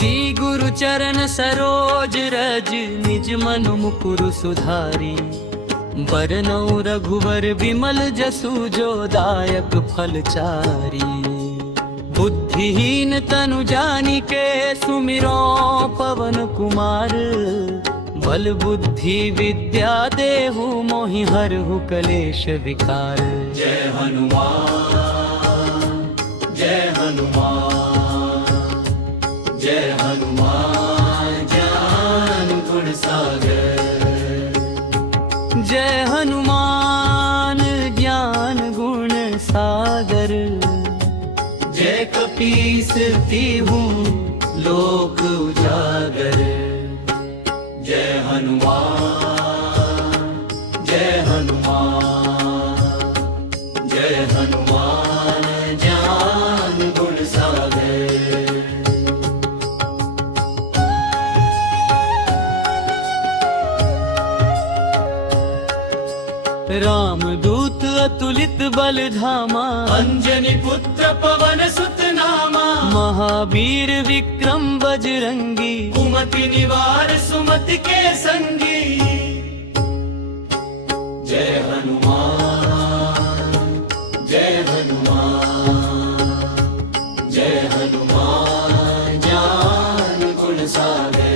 श्री गुरु चरण सरोज रज निज मन मुकुरु सुधारी। बरनौ रघुवर बिमल जसु जो दायक फलचारी। बुद्धिहीन तनु जानिके सुमिरो पवन कुमार। बल बुद्धि विद्या देहु मोहि हरहु कलेश विकार। जय हनुमान जय हनुमान जय हनुमान ज्ञान गुण सागर। जय हनुमान ज्ञान गुण सागर। जय कपीस तिहु लोक उजागर। जय हनुमान जय हनुमान जय हनुमान ज्ञान गुण सागर। रामदूत अतुलित बल धामा। अंजनी पुत्र पवन सुत नामा। महावीर विक्रम बजरंगी। कुमति निवार सुमति के संगी। जय हनुमान जय हनुमान जय हनुमान ज्ञान गुण सागर।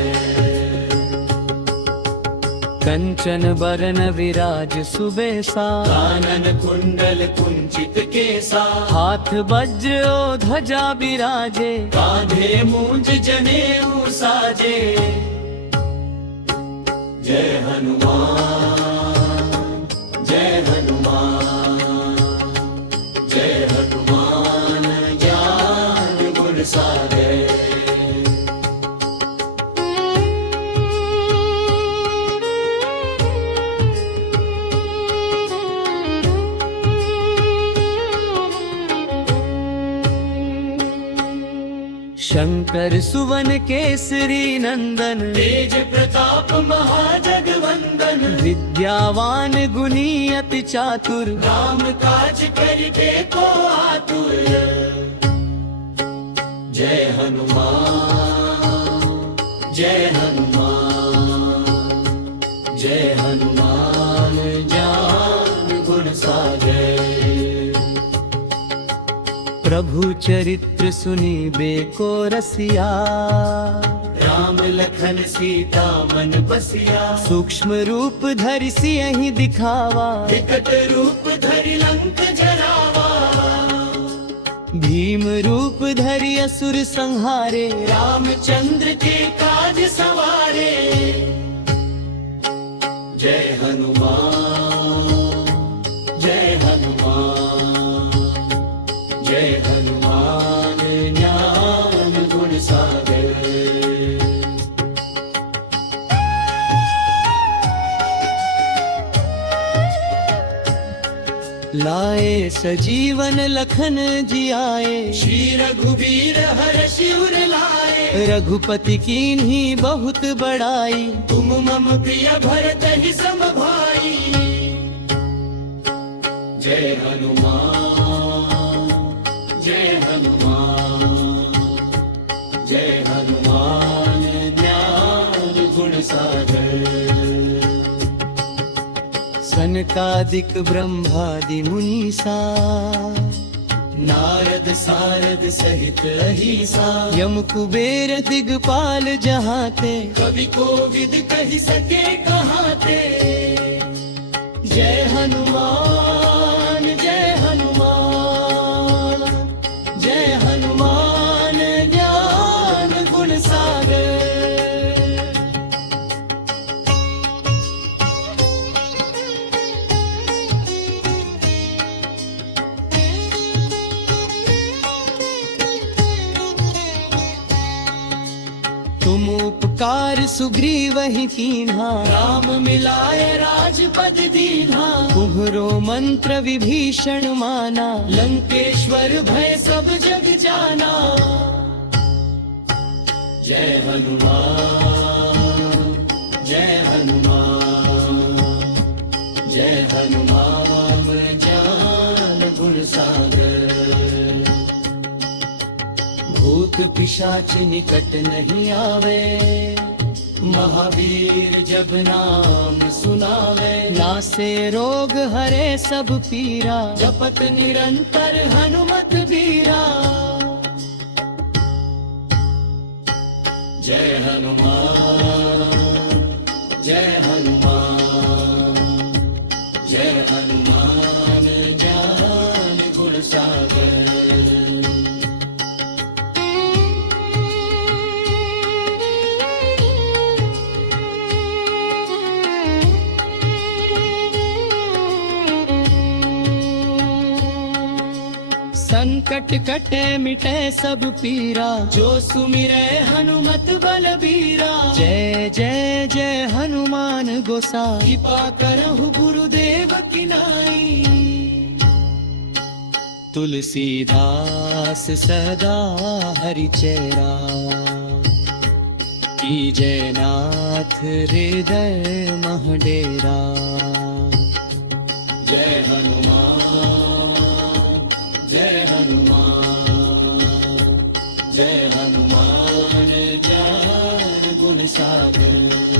कंचन बरन विराज सुबेसा। कानन कुंडल कुंचित केसा। हाथ वज्र ओ ध्वजा विराजे। कांधे मूंज जनेऊ साजे। जय हनुमान जय हनुमान जय हनुमान ज्ञान गुण सागर। शंकर सुवन केसरी नंदन। तेज प्रताप महाजगवंदन। विद्यावान गुणी अति चातुर। राम काज करिबे को आतुर। जय हनुमान जय हनुमान जय हनुमान ज्ञान गुण सागर। प्रभु चरित्र सुनीबे को रसिया। राम लखन सीता मन बसिया। सूक्ष्म रूप धरि सियहि दिखावा। विकट रूप धरि लंक जरावा। भीम रूप धरि असुर संहारे। रामचंद्र के काज सवारे। जय हनुमान जय हनुमान जय हनुमान ज्ञान गुण सागर। लाए सजीवन लखन जियाए। श्री रघुवीर हर्षि उर लाए। रघुपति कीन्ही बहुत बड़ाई। तुम मम प्रिय भरत ही सम भाई। जय हनुमान जय हनुमान जय हनुमान ज्ञान गुण सागर। सनकादिक ब्रह्मादि मुनीसा। नारद सारद सहित अहिसा। यम कुबेर दिगपाल जहाँ थे। कवि कोविद कहि सके कहाँ थे। जय हनुमान जय हनुमान जय हनुमान ज्ञान गुण सागर। तुम उपकार सुग्रीवहि कीन्हा। राम मिलाए राजपद दीन्हा। तुम्हरो मंत्र विभीषण माना। लंकेश्वर भय सब जग जाना। जय हनुमान जय हनुमान जय हनुमान ज्ञान गुण सागर। भूत भूत पिशाच निकट नहीं आवे, महावीर जब नाम सुनावे, नासे रोग हरे सब पीरा, जपत निरंतर हनुमत बीरा। जय हनुमान, जय हनुमान, जय हनुमान ज्ञान गुण सागर। संकट कटे मिटे सब पीरा, जो सुमिरै हनुमत बलबीरा। जय जय जय हनुमान गोसा, कृपा करहु गुरुदेव की नाई। तुलसीदास सदा हरिचेरा, की जय नाथ हृदय महडेरा। जय हनुमान, जय हनुमान, जय हनुमान ज्ञान गुण सागर।